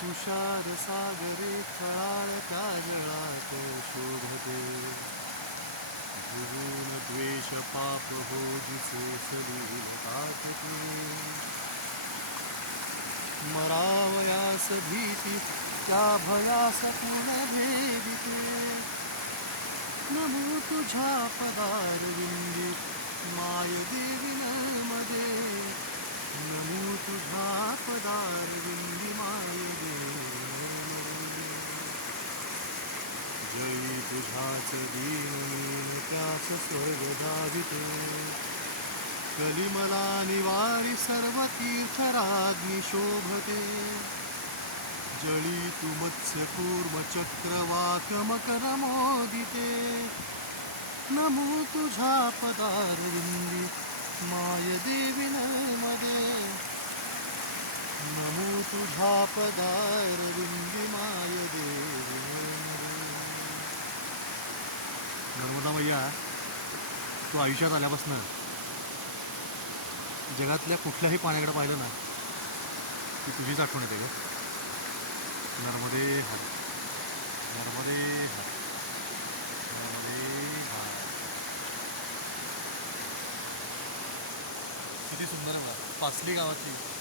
तुषार सागरे खळाळत्या जळात शोभते भुवून द्वेष पाप हो जिचे सलील ताटते मरावयास भीती त्या भयास भेदिते। नमो तुझ्या पदारविंदी जयी तुझ्याच दीन त्याच स्वर्ग कलिमला निवारी सर्व जळी तु नमो तुझ्या पदारविंदी माय देवी मध्ये नमो तुझ्या पदारविंदी नर्मदा तू आयुष्यात आल्यापासनं जगातल्या कुठल्याही पाण्याकडे पाहिलं ना की तुझीच आठवण येते ग. नर्मदे हर नर्मदे हर नर्मदे हर. किती सुंदर आहे पाचली गावातली.